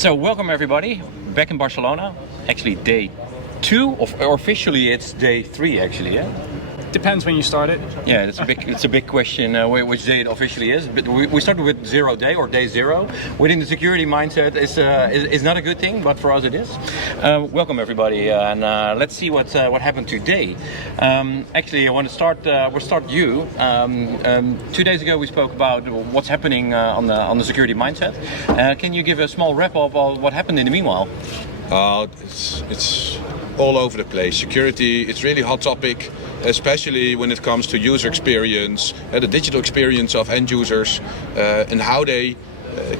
So welcome everybody, back in Barcelona. Actually day 2, or officially it's day 3 actually, yeah? Depends when you start it. Yeah, it's a big question which day it officially is. But we started with 0 day or day 0. Within the security mindset is not a good thing, but for us it is. Welcome everybody, and let's see what happened today. Actually, I want to start. We'll start you. 2 days ago we spoke about what's happening on the security mindset. Can you give a small wrap up of what happened in the meanwhile? It's all over the place. Security, it's really hot topic, especially when it comes to user experience, the digital experience of end users, and how they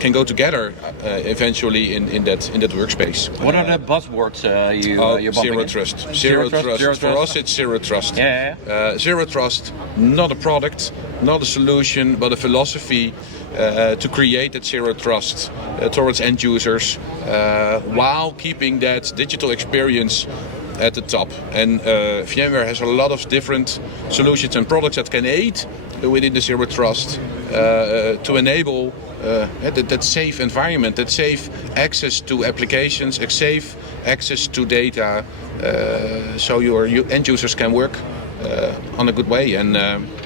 can go together eventually in that workspace. What are the buzzwords you're bumping zero in? trust. Zero trust. For us, it's zero trust. Yeah. Zero trust, not a product, not a solution, but a philosophy to create that zero trust towards end users while keeping that digital experience at the top. And VMware has a lot of different solutions and products that can aid within the zero trust to enable that safe environment, that safe access to applications, safe access to data, so your end users can work on a good way. And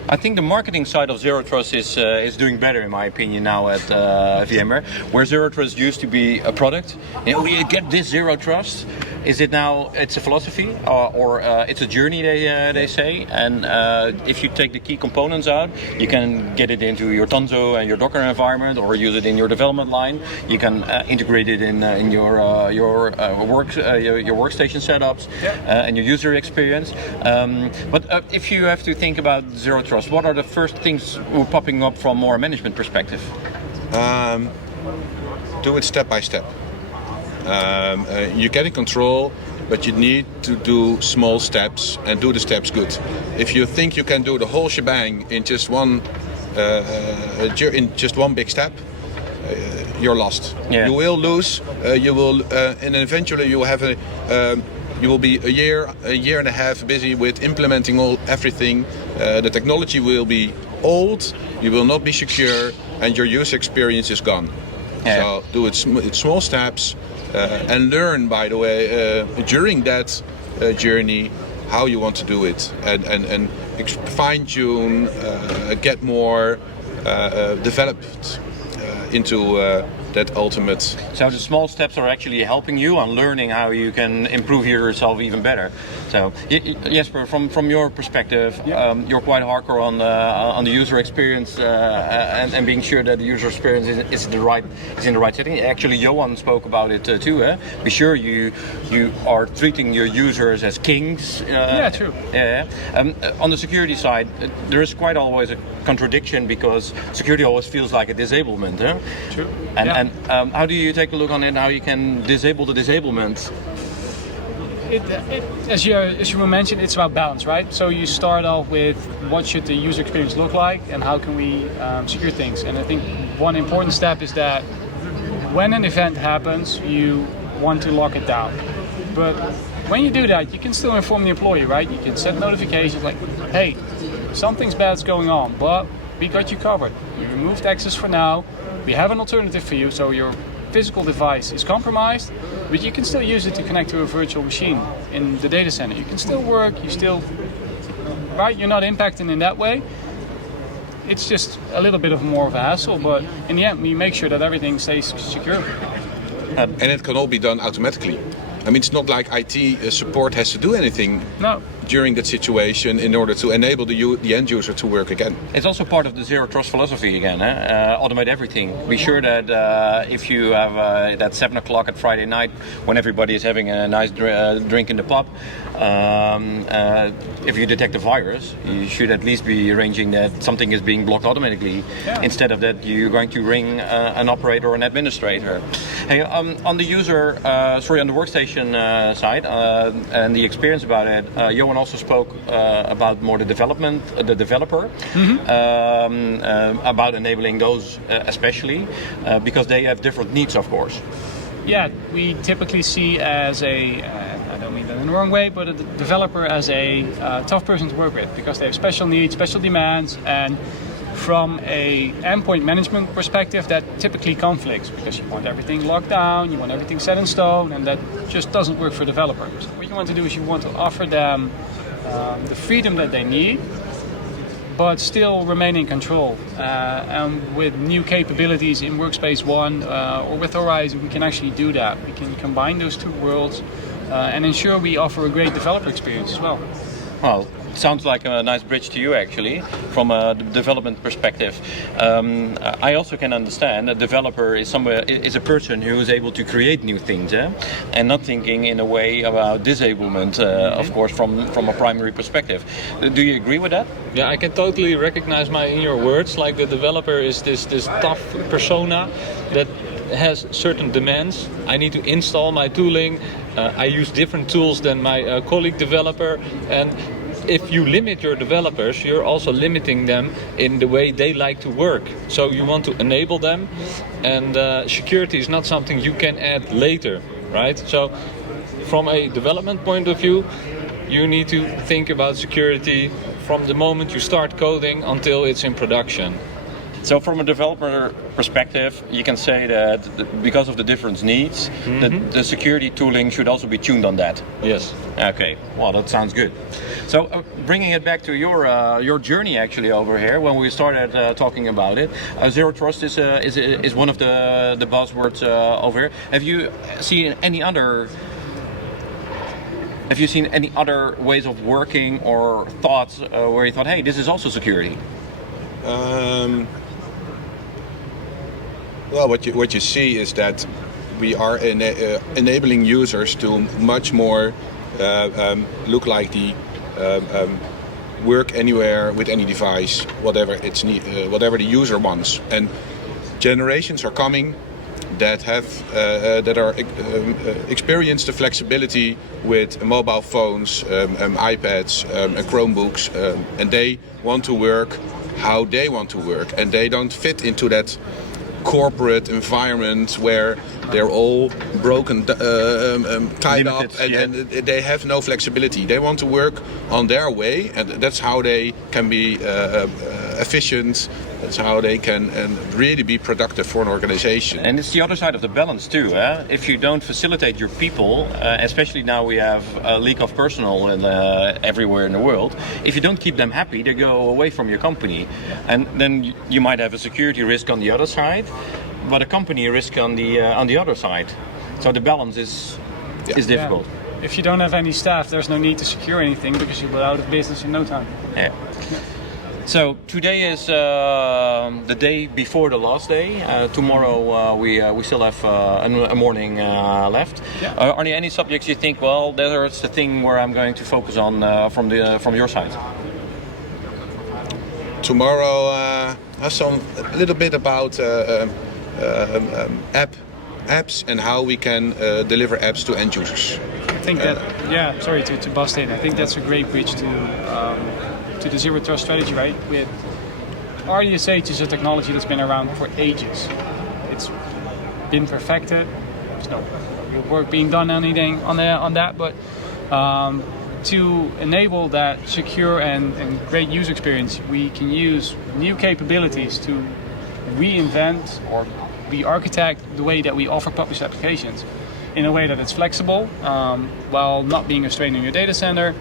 I think the marketing side of Zero Trust is doing better, in my opinion, now at VMware. Where Zero Trust used to be a product, we get this Zero Trust. Is it now? It's a philosophy, or it's a journey, they say. And if you take the key components out, you can get it into your Tanzo and your Docker environment, or use it in your development line. You can integrate it in your workstation setups and your user experience. But if you have to think about Zero Trust, what are the first things popping up from more management perspective? Do it step by step. You get in control, but you need to do small steps and do the steps good. If you think you can do the whole shebang in just one big step, you're lost. Yeah. You will lose. And eventually you will have you will be a year and a half busy with implementing everything. The technology will be old. You will not be secure, and your user experience is gone. Yeah. So do it small steps. And learn, by the way, during that journey, how you want to do it, and fine-tune, get more developed into that ultimate. So the small steps are actually helping you on learning how you can improve yourself even better. So Jesper, from your perspective, you're quite hardcore on the user experience and being sure that the user experience is in the right setting. Actually, Jeroen spoke about it too. Be sure you are treating your users as kings. True. Yeah. On the security side, there is quite always a contradiction, because security always feels like a disablement. True. And how do you take a look on it? How you can disable the disablement? As you mentioned, it's about balance, right? So you start off with what should the user experience look like, and how can we secure things. And I think one important step is that when an event happens, you want to lock it down. But when you do that, you can still inform the employee, right? You can set notifications like, hey, something's bad's going on, but we got you covered. We removed access for now. We have an alternative for you, so your physical device is compromised, but you can still use it to connect to a virtual machine in the data center. You can still work, you're not impacting in that way. It's just a little bit more of a hassle, but in the end, we make sure that everything stays secure. And it can all be done automatically. I mean, it's not like IT support has to do anything during that situation in order to enable the end user to work again. It's also part of the Zero Trust philosophy again. Automate everything. Be sure that if you have that 7 o'clock at Friday night when everybody is having a nice drink in the pub, if you detect a virus, you should at least be arranging that something is being blocked automatically, instead of that you're going to ring an operator or an administrator. Hey, on the on the workstation side and the experience about it, Jeroen also spoke about more the developer, about enabling those especially, because they have different needs, of course. Yeah, we typically see as I don't mean that in the wrong way, but a developer as a tough person to work with, because they have special needs, special demands, and from a endpoint management perspective, that typically conflicts because you want everything locked down, you want everything set in stone, and that just doesn't work for developers. What you want to do is you want to offer them the freedom that they need, but still remain in control. And with new capabilities in Workspace ONE or with Horizon, we can actually do that. We can combine those two worlds and ensure we offer a great developer experience as well. Well, sounds like a nice bridge to you actually, from a development perspective. I also can understand a developer is a person who is able to create new things, and not thinking in a way about disablement, of course, from a primary perspective. Do you agree with that? Yeah, I can totally recognize in your words. Like the developer is this tough persona that has certain demands. I need to install my tooling. I use different tools than my colleague developer, and if you limit your developers, you're also limiting them in the way they like to work. So you want to enable them, and security is not something you can add later, right? So from a development point of view, you need to think about security from the moment you start coding until it's in production. So from a developer perspective, you can say that because of the different needs, the security tooling should also be tuned on that. Yes. Okay, well that sounds good. So bringing it back to your journey actually over here, when we started talking about it, Zero Trust is one of the buzzwords over here. Have you seen any other ways of working or thoughts where you thought, hey, this is also security? Well, what you see is that we are enabling users to much more look like the work anywhere with any device, whatever whatever the user wants. And generations are coming that are experience the flexibility with mobile phones, iPads, and Chromebooks, and they want to work how they want to work, and they don't fit into that corporate environment where they're all broken, tied up, and they have no flexibility. They want to work on their way, and that's how they can be efficient. That's how they can really be productive for an organization. And it's the other side of the balance too. If you don't facilitate your people, especially now we have a leak of personnel everywhere in the world, if you don't keep them happy, they go away from your company. And then you might have a security risk on the other side, but a company risk on the other side. So the balance is difficult. Yeah. If you don't have any staff, there's no need to secure anything because you'll be out of business in no time. Yeah. So today is the day before the last day. Tomorrow we still have a morning left. Yeah. Are there any subjects you think, well, there's the thing where I'm going to focus on from your side? Tomorrow a little bit about apps and how we can deliver apps to end users. I think that, sorry to bust in. I think that's a great bridge to the Zero Trust strategy, right? With RDSH is a technology that's been around for ages. It's been perfected. There's no real work being done on that, but to enable that secure and great user experience, we can use new capabilities to reinvent or re-architect the way that we offer published applications in a way that it's flexible while not being a strain on your data center.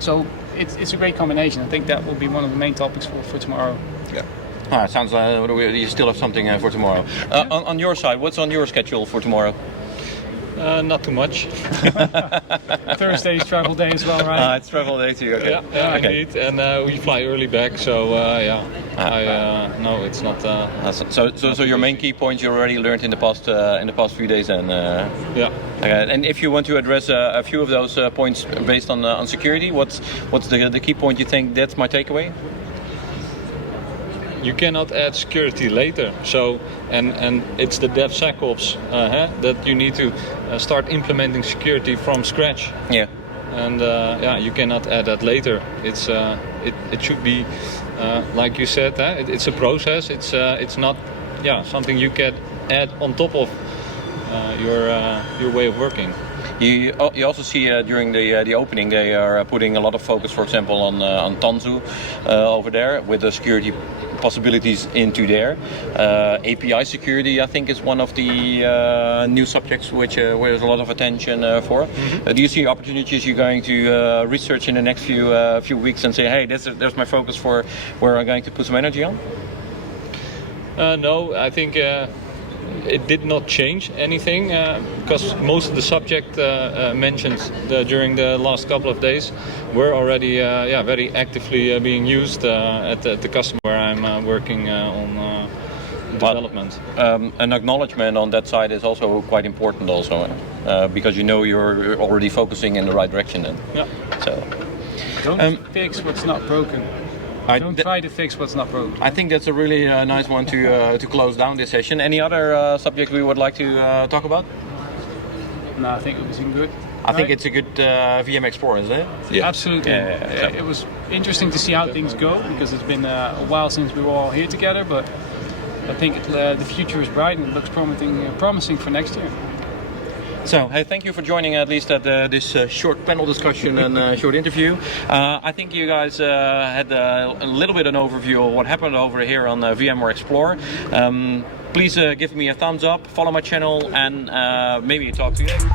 So it's a great combination. I think that will be one of the main topics for tomorrow. Yeah. It sounds like you still have something for tomorrow. On your side, what's on your schedule for tomorrow? Not too much. Thursday is travel day as well, right? It's travel day too. Okay. Yeah, okay. Indeed. And we fly early back, so no, it's not. So your main key points you already learned in the past few days, and and if you want to address a few of those points based on security, what's the key point you think that's my takeaway? You cannot add security later. So, and it's the DevSecOps that you need to start implementing security from scratch. Yeah. And you cannot add that later. It's it should be like you said. It's a process. It's not something you can add on top of your way of working. You also see during the opening they are putting a lot of focus, for example, on Tanzu over there with the security possibilities into there. API security, I think, is one of the new subjects which where there's a lot of attention for. Do you see opportunities you're going to research in the next few weeks and say, hey, there's my focus for where I'm going to put some energy on? No, I think it did not change anything because most of the subject mentioned during the last couple of days were already very actively being used at the customer where I'm working on development. An acknowledgement on that side is also quite important also, because you know you're already focusing in the right direction then. Yeah. So Don't fix what's not broken. Don't try to fix what's not broken. I think that's a really nice one to close down this session. Any other subject we would like to talk about? No, I think it was good. I think it's a good VMWare Explore, isn't it? Yeah. Absolutely. Yeah. It was interesting to see how things go because it's been a while since we were all here together, but I think the future is bright and it looks promising for next year. So, hey, thank you for joining at least at this short panel discussion and short interview. I think you guys had a little bit an overview of what happened over here on VMWare Explore. Please give me a thumbs up, follow my channel, and maybe talk to you later.